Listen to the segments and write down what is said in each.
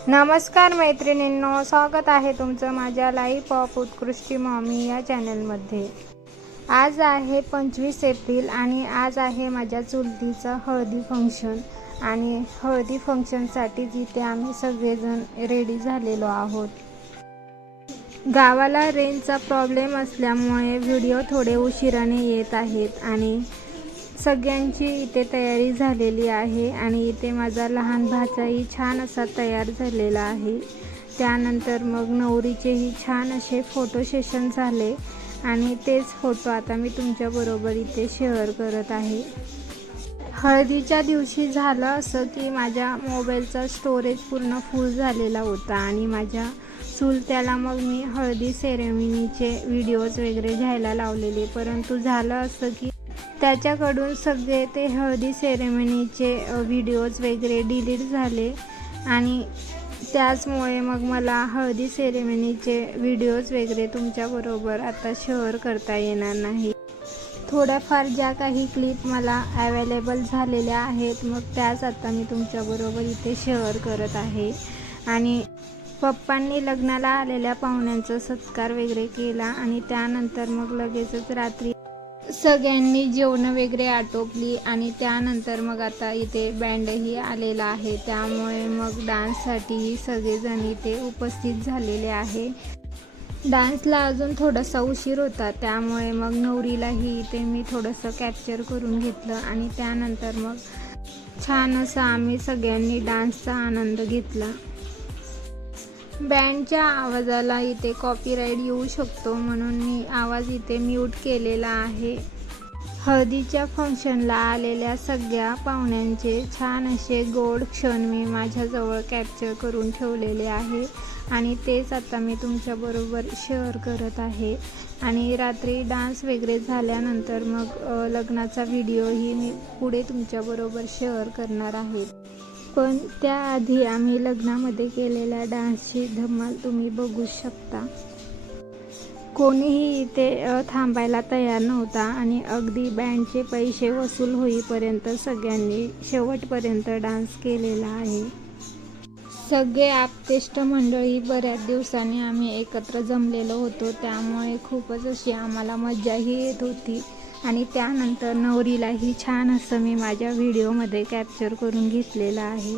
नमस्कार मैत्रिणींनो, स्वागत आहे तुमचं माझ्या लाईफ ऑफ उत्कृष्टी मॉमी या चॅनलमध्ये। आज आहे 25 एप्रिल आणि आज आहे माझ्या चुलतीचं हळदी फंक्शन आणि हळदी फंक्शनसाठी जिथे आम्ही सगळेजण रेडी झालेलो आहोत। गावाला रेंजचा प्रॉब्लेम असल्यामुळे व्हिडिओ थोडे उशिराने येत आहेत आणि सगळ्यांची इथे तयारी झालेली आहे आणि इथे माझा लहान भाचाही छान असा तयार झालेला आहे। त्यानंतर मग नवरीचेही छान असे फोटो सेशन झाले आणि तेच फोटो आता मी तुमच्याबरोबर इथे शेअर करत आहे। हळदीच्या दिवशी झालं असं की माझ्या मोबाईलचा स्टोरेज पूर्ण फुल झालेला होता आणि माझ्या चुलत्याला मग मी हळदी सेरेमनीचे व्हिडिओज वगैरे घ्यायला लावलेले, परंतु झालं असं की त्याच्याकडून सगळे ते हळदी सेरेमनीचे व्हिडिओज वगैरे डिलीट झाले आणि त्याचमुळे मग मला हळदी सेरेमनीचे व्हिडिओज वगैरे तुमच्याबरोबर आता शेअर करता येणार नाही। थोड्याफार ज्या काही क्लिप मला अवेलेबल झालेल्या आहेत मग त्याच आता मी तुमच्याबरोबर इथे शेअर करत आहे। आणि पप्पांनी लग्नाला आलेल्या पाहुण्यांचा सत्कार वगैरे केला आणि त्यानंतर मग लगेचच रात्री सगळ्यांनी जेवण वगैरे आटोपली आणि त्यानंतर मग आता इथे बँडही आलेला आहे, त्यामुळे मग डान्ससाठीही सगळेजण इथे उपस्थित झालेले आहे। डान्सला अजून थोडासा उशीर होता, त्यामुळे मग नवरीलाही इथे मी थोडंसं कॅप्चर करून घेतलं आणि त्यानंतर मग छान असं आम्ही सगळ्यांनी डान्सचा आनंद घेतला। बँडच्या आवाजाला इथे कॉपीराईट येऊ शकतो म्हणून मी आवाज इथे म्यूट केलेला आहे। हळदीच्या फंक्शनला आलेल्या सगळ्या पाहुण्यांचे छान असे गोड क्षण मी माझ्याजवळ कॅप्चर करून ठेवलेले आहे आणि तेच आता मी तुमच्याबरोबर शेअर करत आहे। आणि रात्री डान्स वगैरे झाल्यानंतर मग लग्नाचा व्हिडिओही मी पुढे तुमच्याबरोबर शेअर करणार आहे, पण त्याआधी आम्ही लग्नामध्ये केलेल्या डान्सची धमाल तुम्ही बघू शकता। कोणीही इथे थांबायला तयार नव्हता आणि अगदी बँडचे पैसे वसूल होईपर्यंत सगळ्यांनी शेवटपर्यंत डान्स केलेला आहे। सगळे आप्तेष्ट मंडळी बऱ्याच दिवसांनी आम्ही एकत्र जमलेलो होतो, त्यामुळे खूपच अशी आम्हाला मज्जाही येत होती आणि त्यानंतर नवरीलाही छान असं मी माझ्या व्हिडिओमध्ये कॅप्चर करून घेतलेलं आहे।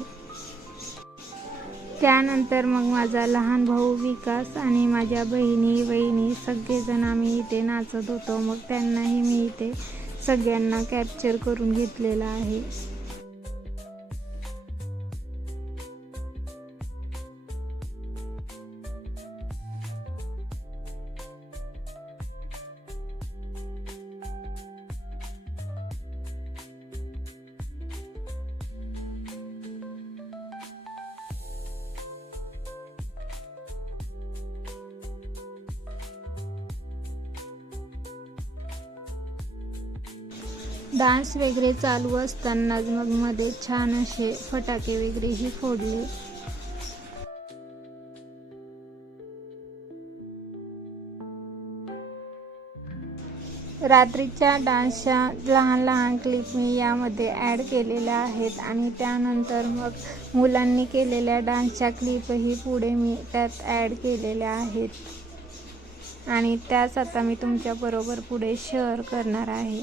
त्यानंतर मग माझा लहान भाऊ विकास आणि माझ्या बहिणी सगळेजण आम्ही इथे नाचत होतो, मग त्यांनाही मी इथे सगळ्यांना कॅप्चर करून घेतलेलं आहे। डान्स वगैरे चालू असतानाच मग मध्ये छान असे फटाके वगैरेही फोडले। रात्रीच्या डान्सच्या लहान लहान क्लिप मी यामध्ये ॲड केलेल्या आहेत आणि त्यानंतर मग मुलांनी केलेल्या डान्सच्या क्लिपही पुढे मी त्यात ॲड केलेल्या आहेत आणि त्याच आता मी तुमच्याबरोबर पुढे शेअर करणार आहे।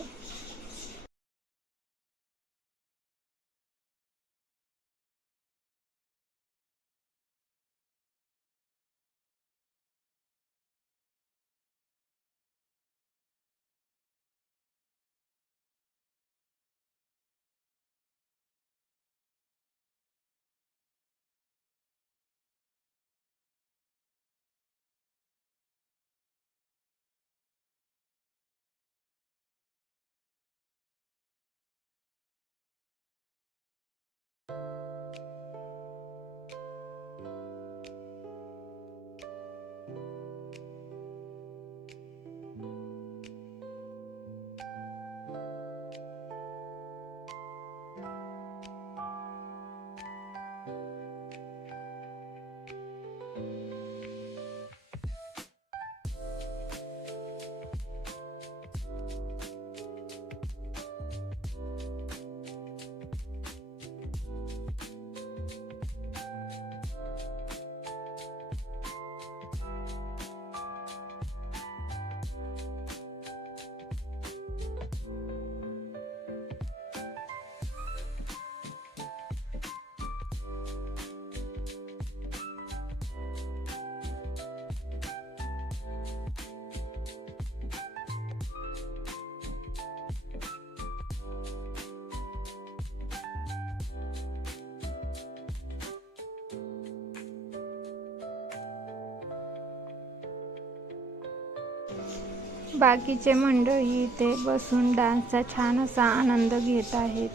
बाकीचे मंडळी इथे बसून डान्सचा छान असा आनंद घेत आहेत.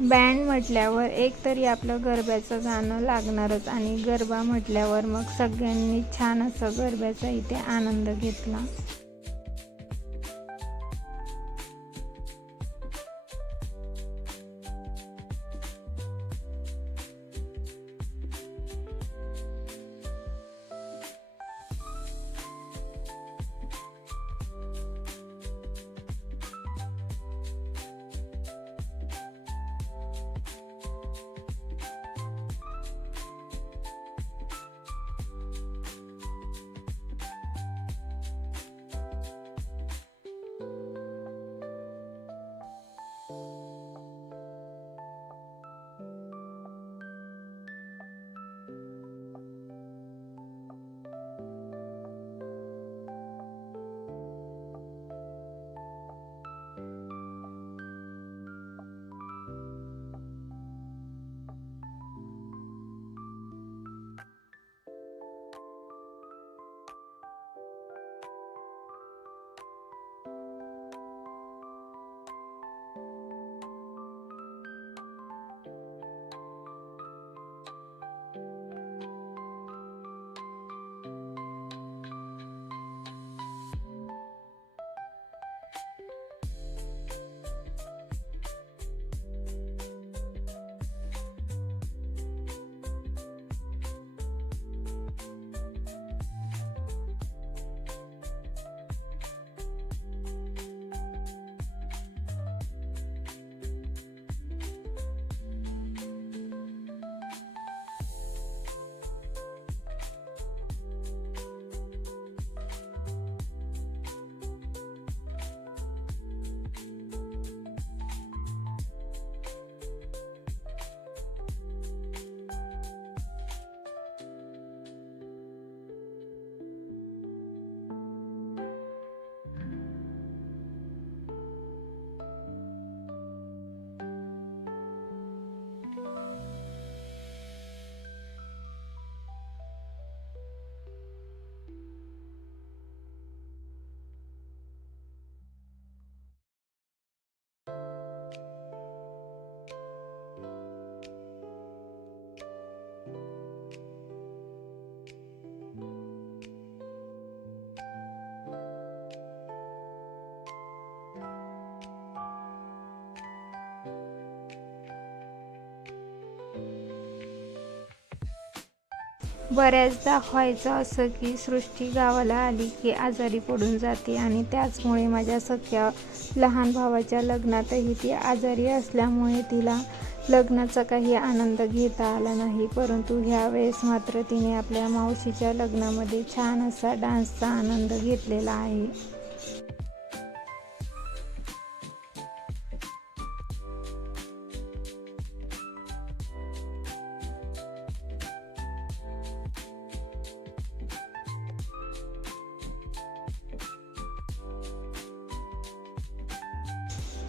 बँड म्हटल्यावर एकतरी आपलं गरब्याचं गाणं लागणारच आणि गरबा म्हटल्यावर मग सगळ्यांनी छान असं गरब्याचा इथे आनंद घेतला. बऱ्याचदा व्हायचं असं की सृष्टी गावाला आली की आजारी पडून जाते आणि त्याचमुळे माझ्या सख्या लहान भावाच्या लग्नातही ती आजारी असल्यामुळे तिला लग्नाचा काही आनंद घेता आला नाही. परंतु ह्यावेळेस मात्र तिने आपल्या मावशीच्या लग्नामध्ये छान असा डान्सचा आनंद घेतलेला आहे.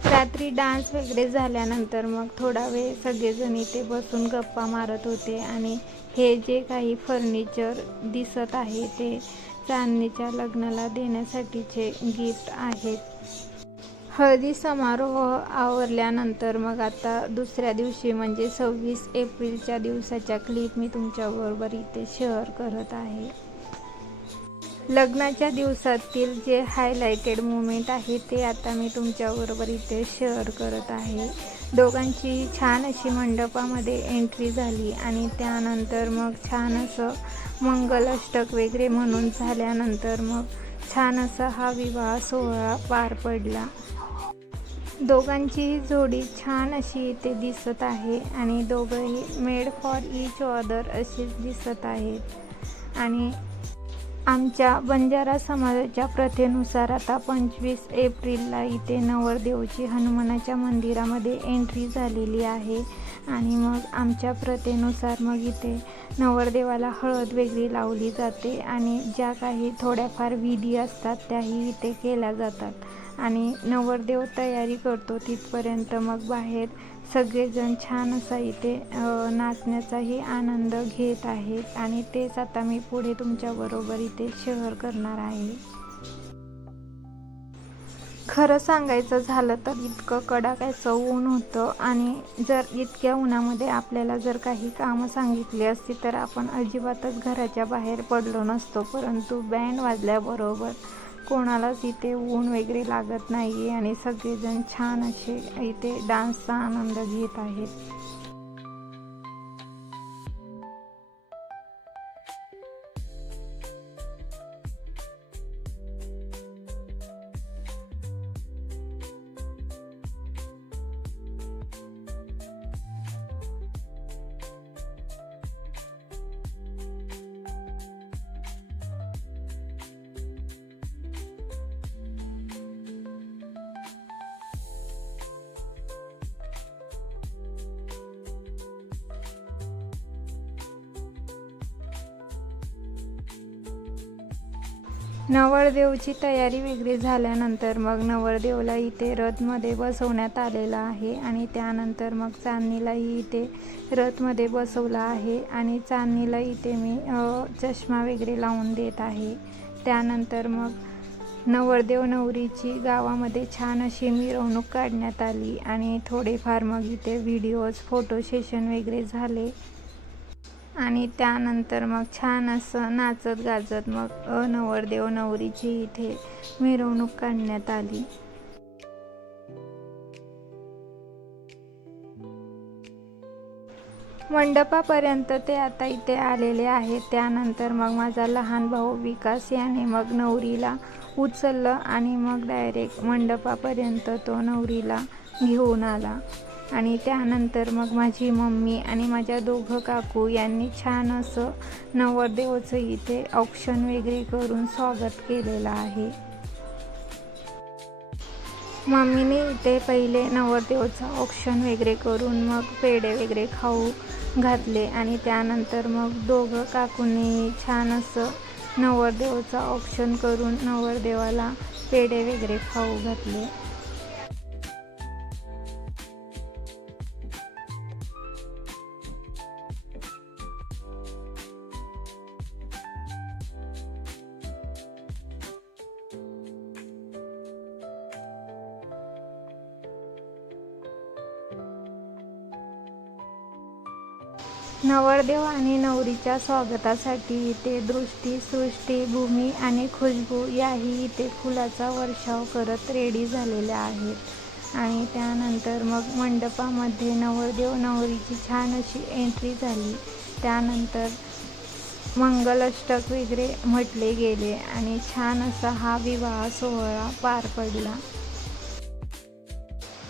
रात्री डान्स वगैरे झाल्यानंतर मग थोडा वेळ सगळेजण इथे बसून गप्पा मारत होते आणि हे जे काही फर्निचर दिसत आहे ते चांदणीच्या लग्नाला देण्यासाठीचे गिफ्ट आहेत. हळदी समारोह आवरल्यानंतर मग आता दुसऱ्या दिवशी म्हणजे 26 एप्रिलच्या दिवसाच्या क्लिप मी तुमच्याबरोबर इथे शेअर करत आहे. लग्नाच्या दिवसातील जे हायलाइटेड मोमेंट आहे ते आता मी तुमच्याबरोबर इथे शेअर करत आहे. दोघांची छान अशी मंडपामध्ये एंट्री झाली आणि त्यानंतर मग छान असं मंगलाष्टक वगैरे म्हणून झाल्यानंतर मग छान असा हा विवाह सोहळा पार पडला. दोघांची जोडी छान अशी इथे दिसत आहे आणि दोघंही मेड फॉर ईच अदर अशीच दिसत आहेत. आणि आमच्या बंजारा समाजाच्या प्रथेनुसार आता 25 एप्रिलला इथे नवरदेवची हनुमानाच्या मंदिरामध्ये एंट्री झालेली आहे. आणि मग आमच्या प्रथेनुसार मग इथे नवरदेवाला हळद वेगळी लावली जाते आणि ज्या काही थोड्याफार विधी असतात त्याही इथे केल्या जातात. आणि नवरदेव तयारी करतो तिथपर्यंत मग बाहेर सगळेजण छान असा इथे नाचण्याचाही आनंद घेत आहेत आणि तेच आता मी पुढे तुमच्याबरोबर इथे शेअर करणार आहे. खरं सांगायचं झालं तर इतकं कडाक्याचं ऊन होतं आणि जर इतक्या उन्हामध्ये आपल्याला जर काही कामं सांगितली असती तर आपण अजिबातच घराच्या बाहेर पडलो नसतो. परंतु बँड वाजल्याबरोबर कोणालाच इथे ऊन वगैरे लागत नाही आणि सगळेजण छान असे इथे डान्सचा आनंद घेत आहेत. नवरदेवची तयारी वगैरे झाल्यानंतर मग नवरदेवला इथे रथमध्ये बसवण्यात आलेला आहे आणि त्यानंतर मग चांदणीलाही इथे रथमध्ये बसवला आहे आणि चांदणीला इथे मी चष्मा वगैरे लावून देत आहे. त्यानंतर मग नवरदेव नवरीची गावामध्ये छान अशी मिरवणूक काढण्यात आली आणि थोडेफार मग इथे व्हिडिओज फोटो सेशन वगैरे झाले आणि त्यानंतर मग छान असं नाचत गाजत मग नवरदेव नवरीची इथे मिरवणूक काढण्यात आली. मंडपापर्यंत ते आता इथे आलेले आहेत. त्यानंतर मग माझा लहान भाऊ विकास याने मग नवरीला उचललं आणि मग डायरेक्ट मंडपापर्यंत तो नवरीला घेऊन आला आणि त्यानंतर मग माझी मम्मी आणि माझ्या दोघं काकू यांनी छान असं नवरदेवाचं इथे औक्षण वगैरे करून स्वागत केलेलं आहे. मम्मीने इथे पहिले नवरदेवाचं औक्षण वगैरे करून मग पेढे वगैरे खाऊ घातले आणि त्यानंतर मग दोघं काकूंनी छान असं नवरदेवाचं औक्षण करून नवरदेवाला पेढे वगैरे खाऊ घातले. नवरदेव आणि नवरीच्या स्वागतासाठी इथे दृष्टी, सृष्टी, भूमी आणि खुशबू याही इथे फुलाचा वर्षाव करत रेडी झालेल्या आहेत आणि त्यानंतर मग मंडपामध्ये नवरदेव नवरीची छान अशी एंट्री झाली. त्यानंतर मंगलाष्टक वगैरे म्हटले गेले आणि छान असा हा विवाह सोहळा पार पडला.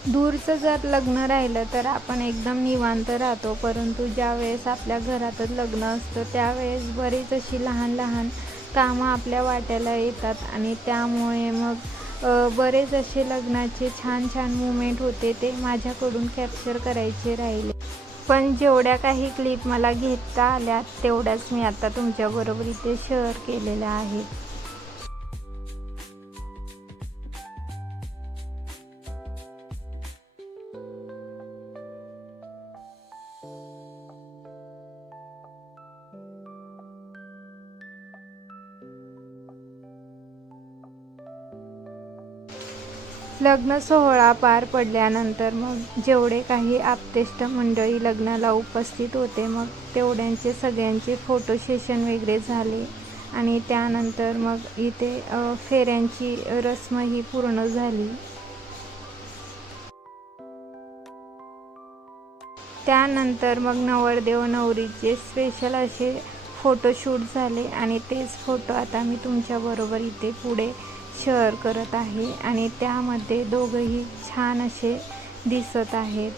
दूरचं जर लग्न राहिलं तर आपण एकदम निवांत राहतो, परंतु ज्यावेळेस आपल्या घरातच लग्न असतं त्यावेळेस बरीच अशी लहान लहान कामं आपल्या वाट्याला येतात आणि त्यामुळे मग बरेच असे लग्नाचे छान छान मुमेंट होते ते माझ्याकडून कॅप्चर करायचे राहिले. पण जेवढ्या काही क्लिप मला घेता आल्या तेवढ्याच मी आता तुमच्याबरोबर इथे शेअर केलेल्या आहेत. लग्न सोहळा पार पडल्यानंतर मग जेवढे काही आप्तेष्ट मंडळी लग्नाला उपस्थित होते मग तेवढ्यांचे सगळ्यांचे फोटो सेशन वगैरे झाले आणि त्यानंतर मग इथे फेऱ्यांची रस्म ही पूर्ण झाली. त्यानंतर मग नवरदेव नवरीचे स्पेशल असे फोटोशूट झाले आणि तेच फोटो आता मी तुमच्याबरोबर इथे पुढे शेअर करत आहे आणि त्यामध्ये दोघंही छान असे दिसत आहेत.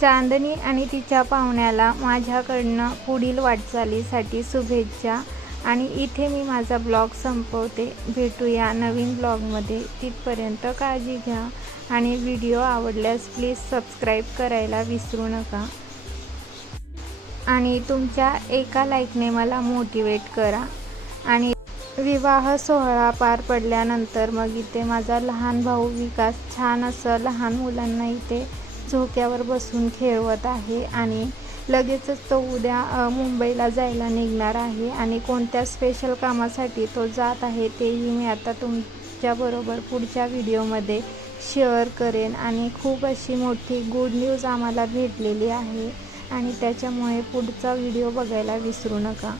चांदणी आणि तिच्या पाहुण्याला माझ्याकडनं पुढील वाटचालीसाठी शुभेच्छा आणि इथे मी माझा ब्लॉग संपवते. भेटूया नवीन ब्लॉगमध्ये. तिथपर्यंत काळजी घ्या आणि व्हिडिओ आवडल्यास प्लीज सबस्क्राईब करायला विसरू नका आणि तुमच्या एका लाईकने मला मोटिवेट करा आणि विवाह सोहळा पार पडल्यानंतर मग इथे माझा लहान भाऊ विकास छान असं लहान मुलांना इथे झोक्यावर बसून खेळवत आहे आणि लगेचच तो उद्या मुंबईला जायला निघणार आहे आणि कोणत्या स्पेशल कामासाठी तो जात आहे तेही मी आता तुमच्याबरोबर पुढच्या व्हिडिओमध्ये शेअर करेन. आणि खूप अशी मोठी गुड न्यूज आम्हाला भेटलेली आहे आणि त्याच्यामुळे पुढचा व्हिडिओ बघायला विसरू नका.